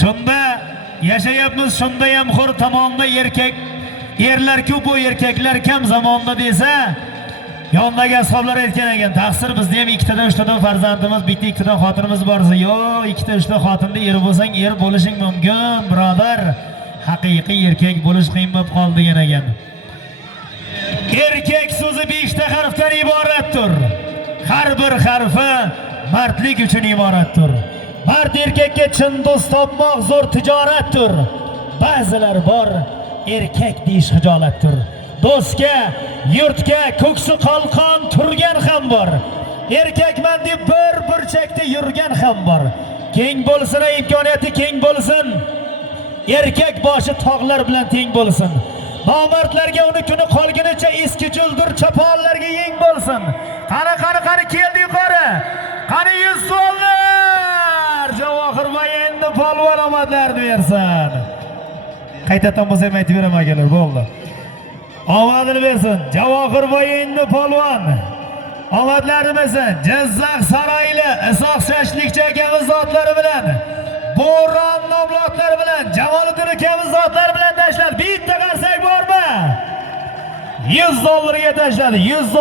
Shunda yashayapmiz, shunda ham xor tomonda erkak, erlar ko'p, bu erkaklar kam zamonda desa, yondagi ashablar aytgan ekan, taqsir bizda ham ikkitadan uchtadan farzandimiz, bitta ikkitadan xotinimiz borsa, yo ikkita uchta xotinda er bo'lsang, er bo'lishing mumkin, birodar. Haqiqiy erkak bo'lish qiyin bo'lib qoldi degan ekan. Erkak so'zi 5 ta harfdan iboratdir. Har bir harfi mardlik uchun iboratdir. Mard erkakka chin do'st topmoq zo'r tijoratdir. Ba'zilar bor, erkak deyish hijolatdir. Do'stga, yurtga ko'ksi qalqon turgan ham bor. Erkakman deb bir burchakda yurgan ham bor. Keng bo'lsin, imkoniyati keng bo'lsin. Erkak boshi tog'lar bilan teng bo'lsin. Nomardlarga uni kuni qolgunicha eski juldur chaponlarga yeng bo'lsin. Qani keldi yuqori. Qani 100 dollar. Javohir boy endi polvon omadlarini bersin. Qaytadan bo'lsa ham aytib beraman akalar, bo'ldi. Omadini bersin. Javohir boy endi polvon. Omadlarini bersin. Jizzax saroyli Isoq Shashlikchi akamiz zotlari bilan, Bo'ron nomlotlar bilan, Jamoliddin akamiz zotlari bilan tashladi. Bitta qarsak bormi? 100 dollarga tashladi. 100